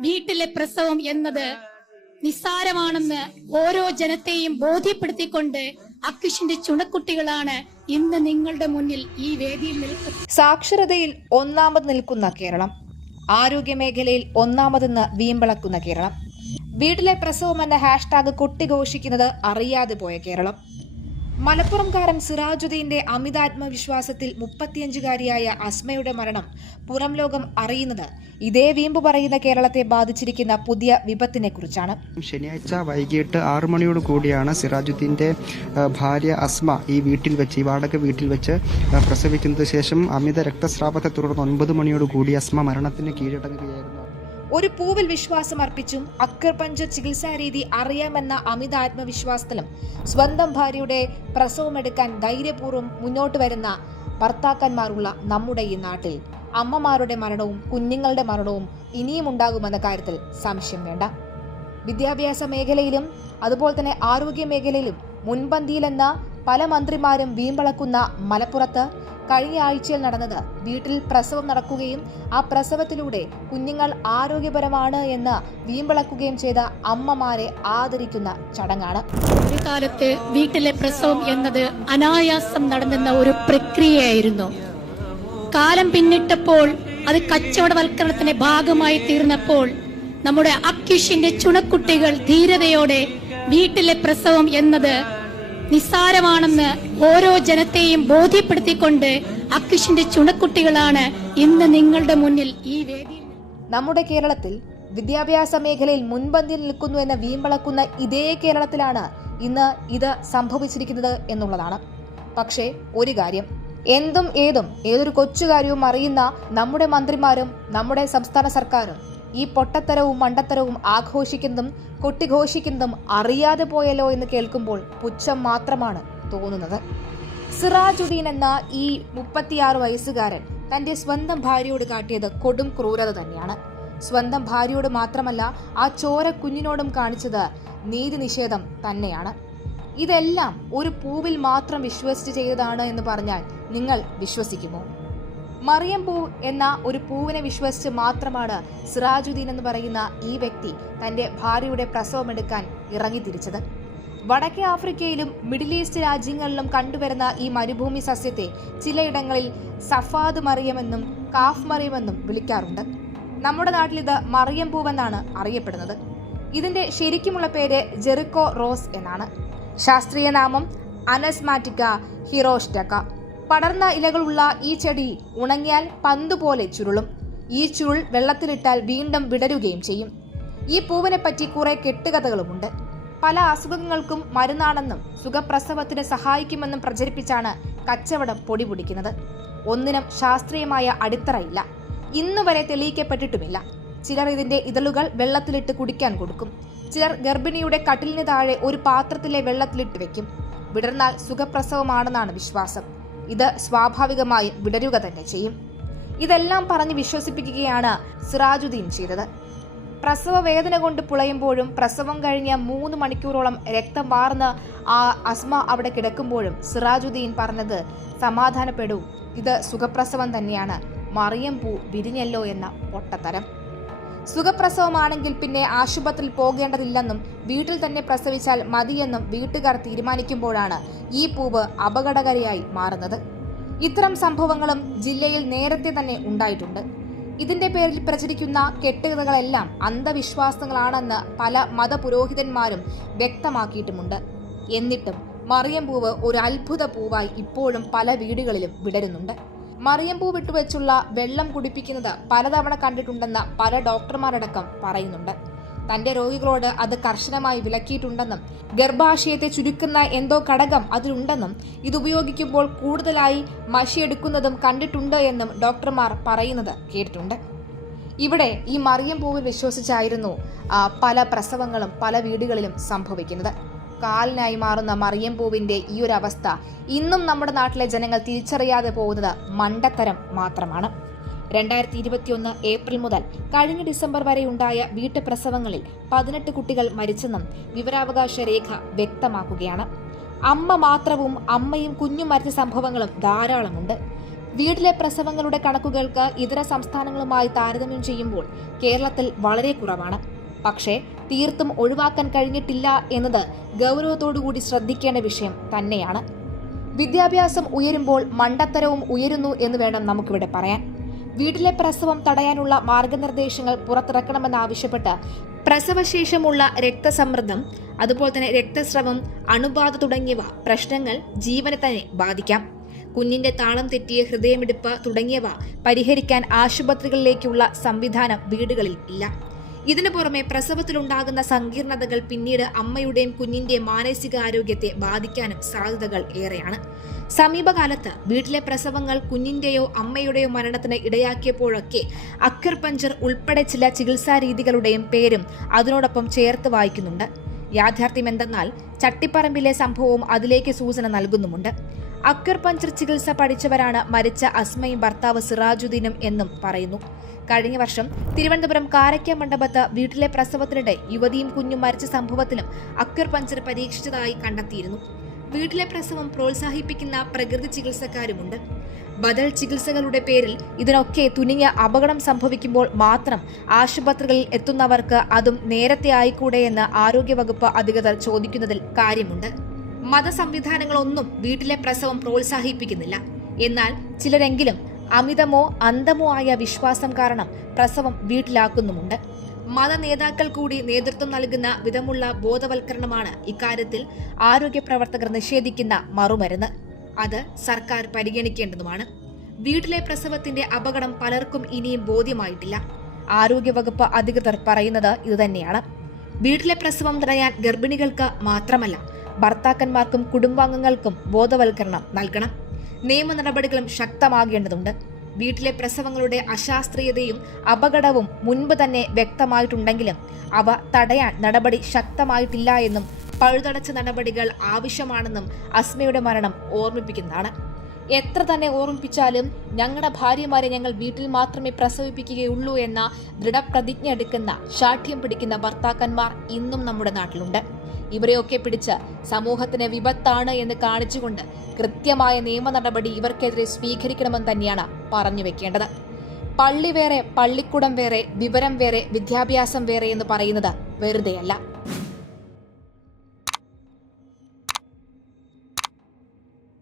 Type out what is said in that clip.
വീട്ടിലെ പ്രസവം എന്നത് നിസ്സാരമാണെന്ന് ഓരോ ജനത്തെയും ബോധ്യപ്പെടുത്തിക്കൊണ്ട് അക്കിഷിന്റെ ചുണക്കുട്ടികളാണ് ഇന്ന് നിങ്ങളുടെ മുന്നിൽ ഈ വേദിയിൽ നിൽക്കുന്നത്. സാക്ഷരതയിൽ ഒന്നാമത് നിൽക്കുന്ന കേരളം. ആരോഗ്യ മേഖലയിൽ ഒന്നാമതെന്ന് വീമ്പിളക്കുന്ന കേരളം. വീട്ടിലെ പ്രസവം എന്ന ഹാഷ്ടാഗ് കൊട്ടിഘോഷിക്കുന്നത് അറിയാതെ പോയ കേരളം. മലപ്പുറംകാരൻ സിറാജുദ്ദീന്റെ അമിതാത്മവിശ്വാസത്തിൽ മുപ്പത്തിയഞ്ചുകാരിയായ അസ്മയുടെ മരണം പുറം ലോകം അറിയുന്നത് ഇതേ വീമ്പ് പറയുന്ന കേരളത്തെ ബാധിച്ചിരിക്കുന്ന പുതിയ വിപത്തിനെ കുറിച്ചാണ് ശനിയാഴ്ച വൈകിട്ട് ആറു മണിയോട് കൂടിയാണ് സിറാജുദ്ദീന്റെ ഭാര്യ അസ്മ ഈ വീട്ടിൽ വെച്ച് ഈ വാടക വീട്ടിൽ വെച്ച് പ്രസവിക്കുന്നതിന് പ്രസവിക്കുന്നത് ശേഷം അമിത രക്തസ്രാവത്തെ തുടർന്ന് ഒൻപത് മണിയോട് കൂടി അസ്മ മരണത്തിന് കീഴടങ്ങുകയായിരുന്നു. ഒരു പൂവിൽ വിശ്വാസം അർപ്പിച്ചും അക്കർപഞ്ച ചികിത്സാ രീതി അറിയാമെന്ന അമിത ആത്മവിശ്വാസത്തിലും സ്വന്തം ഭാര്യയുടെ പ്രസവമെടുക്കാൻ ധൈര്യപൂർവം മുന്നോട്ട് വരുന്ന ഭർത്താക്കന്മാരുള്ള നമ്മുടെ ഈ നാട്ടിൽ അമ്മമാരുടെ മരണവും കുഞ്ഞുങ്ങളുടെ മരണവും ഇനിയും ഉണ്ടാകുമെന്ന കാര്യത്തിൽ സംശയം വേണ്ട. വിദ്യാഭ്യാസ മേഖലയിലും അതുപോലെ തന്നെ ആരോഗ്യ മേഖലയിലും മുൻപന്തിയിലെന്ന പല മന്ത്രിമാരും വീമ്പളക്കുന്ന മലപ്പുറത്ത് കഴിഞ്ഞ ആഴ്ചയിൽ നടന്നത്. വീട്ടിൽ പ്രസവം നടക്കുകയും ആ പ്രസവത്തിലൂടെ കുഞ്ഞുങ്ങൾ ആരോഗ്യപരമാണ് എന്ന് വീമ്പിളക്കുകയും ചെയ്ത അമ്മമാരെ ആദരിക്കുന്ന ചടങ്ങാണ്. ഒരു കാലത്ത് വീട്ടിലെ പ്രസവം എന്നത് അനായാസം നടന്നിരുന്ന ഒരു പ്രക്രിയയായിരുന്നു. കാലം പിന്നിട്ടപ്പോൾ അത് കച്ചവടവൽക്കരണത്തിന്റെ ഭാഗമായി തീർന്നപ്പോൾ നമ്മുടെ അക്യുഷിന്റെ ചുണക്കുട്ടികൾ ധീരതയോടെ വീട്ടിലെ പ്രസവം എന്നത് നിസ്സാരമാണെന്ന് ഓരോ ജനത്തെയും ബോധ്യപ്പെടുത്തിക്കൊണ്ട് അക്കിഷിന്റെ ചുണക്കുട്ടികളാണ് ഇന്ന് നിങ്ങളുടെ മുന്നിൽ ഈ വേദി നമ്മുടെ കേരളത്തിൽ വിദ്യാഭ്യാസ മേഖലയിൽ മുൻപന്തിയിൽ നിൽക്കുന്നു എന്ന് വീമ്പളക്കുന്ന ഇതേ കേരളത്തിലാണ് ഇന്ന് ഇത് സംഭവിച്ചിരിക്കുന്നത് എന്നുള്ളതാണ്. പക്ഷേ ഒരു കാര്യം എന്തും ഏതും ഏതൊരു കൊച്ചു കാര്യവും അറിയുന്ന നമ്മുടെ മന്ത്രിമാരും നമ്മുടെ സംസ്ഥാന സർക്കാരും ഈ പൊട്ടത്തരവും മണ്ടത്തരവും ആഘോഷിക്കുന്നതും കൊട്ടിഘോഷിക്കുന്നതും അറിയാതെ പോയല്ലോ എന്ന് കേൾക്കുമ്പോൾ പുച്ഛം മാത്രമാണ് തോന്നുന്നത്. സിറാജുദ്ദീൻ എന്ന ഈ മുപ്പത്തിയാറ് വയസ്സുകാരൻ തന്റെ സ്വന്തം ഭാര്യയോട് കാട്ടിയത് കൊടും ക്രൂരത തന്നെയാണ്. സ്വന്തം ഭാര്യയോട് മാത്രമല്ല ആ ചോര കുഞ്ഞിനോടും കാണിച്ചത് നീതി നിഷേധം തന്നെയാണ്. ഇതെല്ലാം ഒരു പൂവിൽ മാത്രം വിശ്വസിച്ച് ചെയ്തതാണ് എന്ന് പറഞ്ഞാൽ നിങ്ങൾ വിശ്വസിക്കുമോ? മറിയം പൂ എന്ന ഒരു പൂവിനെ വിശ്വസിച്ച് മാത്രമാണ് സിറാജുദ്ദീൻ എന്ന് പറയുന്ന ഈ വ്യക്തി തന്റെ ഭാര്യയുടെ പ്രസവമെടുക്കാൻ ഇറങ്ങിത്തിരിച്ചത് വടക്കേ ആഫ്രിക്കയിലും മിഡിൽ ഈസ്റ്റ് രാജ്യങ്ങളിലും കണ്ടുവരുന്ന ഈ മരുഭൂമി സസ്യത്തെ ചിലയിടങ്ങളിൽ സഫാദ് മറിയമെന്നും കാഫ് മറിയമെന്നും വിളിക്കാറുണ്ട്. നമ്മുടെ നാട്ടിൽ ഇത് മറിയം പൂവെന്നാണ് അറിയപ്പെടുന്നത്. ഇതിന്റെ ശരിക്കുമുള്ള പേര് ജെറിക്കോ റോസ് എന്നാണ്. ശാസ്ത്രീയ നാമം അനസ്മാറ്റിക്ക ഹിറോസ്റ്റക്ക പടർന്ന ഇലകളുള്ള ഈ ചെടി ഉണങ്ങിയാൽ പന്തുപോലെ ചുരുളും. ഈ ചുരുൾ വെള്ളത്തിലിട്ടാൽ വീണ്ടും വിടരുകയും ചെയ്യും. ഈ പൂവിനെ പറ്റി കുറെ കെട്ടുകഥകളുമുണ്ട്. പല അസുഖങ്ങൾക്കും മരുന്നാണെന്നും സുഖപ്രസവത്തിന് സഹായിക്കുമെന്നും പ്രചരിപ്പിച്ചാണ് കച്ചവടം പൊടിപൊടിക്കുന്നത് ഒന്നിനും ശാസ്ത്രീയമായ അടിത്തറയില്ല. ഇന്നു വരെ തെളിയിക്കപ്പെട്ടിട്ടുമില്ല. ചിലർ ഇതിന്റെ ഇതളുകൾ വെള്ളത്തിലിട്ട് കുടിക്കാൻ കൊടുക്കും. ചിലർ ഗർഭിണിയുടെ കട്ടിലിന് താഴെ ഒരു പാത്രത്തിലെ വെള്ളത്തിലിട്ട് വെക്കും. വിടർന്നാൽ സുഖപ്രസവമാണെന്നാണ് വിശ്വാസം. ഇത് സ്വാഭാവികമായും വിടരുക തന്നെ ചെയ്യും. ഇതെല്ലാം പറഞ്ഞ് വിശ്വസിപ്പിക്കുകയാണ് സിറാജുദ്ദീൻ ചെയ്തത്. പ്രസവ വേദന കൊണ്ട് പുളയുമ്പോഴും പ്രസവം കഴിഞ്ഞ മൂന്ന് മണിക്കൂറോളം രക്തം വാർന്ന് ആ അസ്മ അവിടെ കിടക്കുമ്പോഴും സിറാജുദ്ദീൻ പറഞ്ഞത് സമാധാനപ്പെടൂ. ഇത് സുഖപ്രസവം തന്നെയാണ്. മറിയം പൂ വിരിഞ്ഞല്ലോ എന്ന പൊട്ടത്തരം. സുഖപ്രസവമാണെങ്കിൽ പിന്നെ ആശുപത്രിയിൽ പോകേണ്ടതില്ലെന്നും വീട്ടിൽ തന്നെ പ്രസവിച്ചാൽ മതിയെന്നും വീട്ടുകാർ തീരുമാനിക്കുമ്പോഴാണ് ഈ പൂവ് അപകടകരയായി മാറുന്നത്. ഇത്തരം സംഭവങ്ങളും ജില്ലയിൽ നേരത്തെ തന്നെ ഉണ്ടായിട്ടുണ്ട്. ഇതിന്റെ പേരിൽ പ്രചരിക്കുന്ന കെട്ടുകഥകളെല്ലാം അന്ധവിശ്വാസങ്ങളാണെന്ന് പല മതപുരോഹിതന്മാരും വ്യക്തമാക്കിയിട്ടുമുണ്ട്. എന്നിട്ടും മറിയം പൂവ് ഒരു അത്ഭുത പൂവായി ഇപ്പോഴും പല വീടുകളിലും വിടരുന്നുണ്ട്. മറിയം പൂ വിട്ടുവെച്ചുള്ള വെള്ളം കുടിപ്പിക്കുന്നത് പലതവണ കണ്ടിട്ടുണ്ടെന്ന് പല ഡോക്ടർമാരടക്കം പറയുന്നുണ്ട്. തന്റെ രോഗികളോട് അത് കർശനമായി വിലക്കിയിട്ടുണ്ടെന്നും ഗർഭാശയത്തെ ചുരുക്കുന്ന എന്തോ ഘടകം അതിലുണ്ടെന്നും ഇതുപയോഗിക്കുമ്പോൾ കൂടുതലായി മഷിയെടുക്കുന്നതും കണ്ടിട്ടുണ്ട് എന്നും ഡോക്ടർമാർ പറയുന്നത് കേട്ടിട്ടുണ്ട്. ഇവിടെ ഈ മറിയം പൂവിൽ വിശ്വസിച്ചായിരുന്നു പല പ്രസവങ്ങളും പല വീടുകളിലും സംഭവിക്കുന്നത്. കാലിനായി മാറുന്ന മറിയം പൂവിന്റെ ഈ ഒരു അവസ്ഥ ഇന്നും നമ്മുടെ നാട്ടിലെ ജനങ്ങൾ തിരിച്ചറിയാതെ പോകുന്നത് മണ്ടത്തരം മാത്രമാണ്. രണ്ടായിരത്തി ഇരുപത്തിയൊന്ന് ഏപ്രിൽ മുതൽ കഴിഞ്ഞ ഡിസംബർ വരെ ഉണ്ടായ വീട്ടുപ്രസവങ്ങളിൽ പതിനെട്ട് കുട്ടികൾ മരിച്ചെന്നും വിവരാവകാശ രേഖ വ്യക്തമാക്കുകയാണ്. അമ്മ മാത്രവും അമ്മയും കുഞ്ഞും മരിച്ച സംഭവങ്ങളും ധാരാളമുണ്ട്. വീട്ടിലെ പ്രസവങ്ങളുടെ കണക്കുകൾക്ക് ഇതര സംസ്ഥാനങ്ങളുമായി താരതമ്യം ചെയ്യുമ്പോൾ കേരളത്തിൽ വളരെ കുറവാണ്. പക്ഷേ തീർത്തും ഒഴിവാക്കാൻ കഴിഞ്ഞിട്ടില്ല എന്നത് ഗൗരവത്തോടുകൂടി ശ്രദ്ധിക്കേണ്ട വിഷയം തന്നെയാണ്. വിദ്യാഭ്യാസം ഉയരുമ്പോൾ മണ്ടത്തരവും ഉയരുന്നു എന്ന് വേണം നമുക്കിവിടെ പറയാൻ. വീട്ടിലെ പ്രസവം തടയാനുള്ള മാർഗനിർദ്ദേശങ്ങൾ പുറത്തിറക്കണമെന്നാവശ്യപ്പെട്ട് പ്രസവശേഷമുള്ള രക്തസമ്മർദ്ദം അതുപോലെ തന്നെ രക്തസ്രവം അണുബാധ തുടങ്ങിയവ പ്രശ്നങ്ങൾ ജീവനെ തന്നെ ബാധിക്കാം. കുഞ്ഞിന്റെ താളം തെറ്റിയ ഹൃദയമിടിപ്പ് തുടങ്ങിയവ പരിഹരിക്കാൻ ആശുപത്രികളിലേക്കുള്ള സംവിധാനം വീടുകളിൽ ഇല്ല. ഇതിനു പുറമെ പ്രസവത്തിലുണ്ടാകുന്ന സങ്കീർണതകൾ പിന്നീട് അമ്മയുടെയും കുഞ്ഞിന്റെയും മാനസികാരോഗ്യത്തെ ബാധിക്കാനും സാധ്യതകൾ ഏറെയാണ്. സമീപകാലത്ത് വീട്ടിലെ പ്രസവങ്ങൾ കുഞ്ഞിന്റെയോ അമ്മയുടെയോ മരണത്തിന് ഇടയാക്കിയപ്പോഴൊക്കെ അക്കർ പഞ്ചർ ഉൾപ്പെടെ ചില ചികിത്സാ രീതികളുടെയും പേരും അതിനോടൊപ്പം ചേർത്ത് വായിക്കുന്നുണ്ട്. യാഥാർത്ഥ്യം എന്തെന്നാൽ ചട്ടിപ്പറമ്പിലെ സംഭവവും അതിലേക്ക് സൂചന നൽകുന്നുമുണ്ട്. അക്കർ പഞ്ചർ ചികിത്സ പഠിച്ചവരാണ് മരിച്ച അസ്മയും ഭർത്താവ് സിറാജുദ്ദീനും എന്നും പറയുന്നു. കഴിഞ്ഞ വർഷം തിരുവനന്തപുരം കാരയ്ക്ക മണ്ഡപത്ത് വീട്ടിലെ പ്രസവത്തിനിടെ യുവതിയും കുഞ്ഞും മരിച്ച സംഭവത്തിലും അക്കർ പഞ്ചർ പരീക്ഷിച്ചതായി കണ്ടെത്തിയിരുന്നു. വീട്ടിലെ പ്രസവം പ്രോത്സാഹിപ്പിക്കുന്ന പ്രകൃതി ചികിത്സക്കാരുമുണ്ട്. ബദൽ ചികിത്സകളുടെ പേരിൽ ഇതിനൊക്കെ തുനിഞ്ഞ അപകടം സംഭവിക്കുമ്പോൾ മാത്രം ആശുപത്രികളിൽ എത്തുന്നവർക്ക് അതും നേരത്തെ ആയിക്കൂടെ എന്ന് ആരോഗ്യവകുപ്പ് അധികൃതർ ചോദിക്കുന്നതിൽ കാര്യമുണ്ട്. മതസംവിധാനങ്ങളൊന്നും വീട്ടിലെ പ്രസവം പ്രോത്സാഹിപ്പിക്കുന്നില്ല. എന്നാൽ ചിലരെങ്കിലും അമിതമോ അന്തമോ ആയ വിശ്വാസം കാരണം പ്രസവം വീട്ടിലാക്കുന്നുമുണ്ട്. മത നേതാക്കൾ കൂടി നേതൃത്വം നൽകുന്ന വിധമുള്ള ബോധവൽക്കരണമാണ് ഇക്കാര്യത്തിൽ ആരോഗ്യ പ്രവർത്തകർ നിഷേധിക്കുന്ന മറുമരുന്ന്. അത് സർക്കാർ പരിഗണിക്കേണ്ടതുമാണ്. വീട്ടിലെ പ്രസവത്തിന്റെ അപകടം പലർക്കും ഇനിയും ബോധ്യമായിട്ടില്ല. ആരോഗ്യവകുപ്പ് അധികൃതർ പറയുന്നത് ഇതുതന്നെയാണ്. വീട്ടിലെ പ്രസവം തടയാൻ ഗർഭിണികൾക്ക് മാത്രമല്ല ഭർത്താക്കന്മാർക്കും കുടുംബാംഗങ്ങൾക്കും ബോധവൽക്കരണം നൽകണം. നിയമ നടപടികളും ശക്തമാകേണ്ടതുണ്ട്. വീട്ടിലെ പ്രസവങ്ങളുടെ അശാസ്ത്രീയതയും അപകടവും മുൻപ് തന്നെ വ്യക്തമായിട്ടുണ്ടെങ്കിലും അവ തടയാൻ നടപടി ശക്തമായിട്ടില്ല എന്നും പഴുതടച്ച നടപടികൾ ആവശ്യമാണെന്നും അസ്മയുടെ മരണം ഓർമ്മിപ്പിക്കുന്നതാണ്. എത്ര തന്നെ ഓർമ്മിപ്പിച്ചാലും ഞങ്ങളുടെ ഭാര്യമാരെ ഞങ്ങൾ വീട്ടിൽ മാത്രമേ പ്രസവിപ്പിക്കുകയുള്ളൂ എന്ന ദൃഢപ്രതിജ്ഞ എടുക്കുന്ന ശാഠ്യം പിടിക്കുന്ന ഭർത്താക്കന്മാർ ഇന്നും നമ്മുടെ നാട്ടിലുണ്ട്. ഇവരെയൊക്കെ പിടിച്ച് സമൂഹത്തിന് വിപത്താണ് എന്ന് കാണിച്ചുകൊണ്ട് കൃത്യമായ നിയമ നടപടി ഇവർക്കെതിരെ സ്വീകരിക്കണമെന്ന് തന്നെയാണ് പറഞ്ഞു വെക്കേണ്ടത്. പള്ളി വേറെ പള്ളിക്കൂടം വേറെ വിവരം വേറെ വിദ്യാഭ്യാസം വേറെ എന്ന് പറയുന്നത് വെറുതെയല്ല.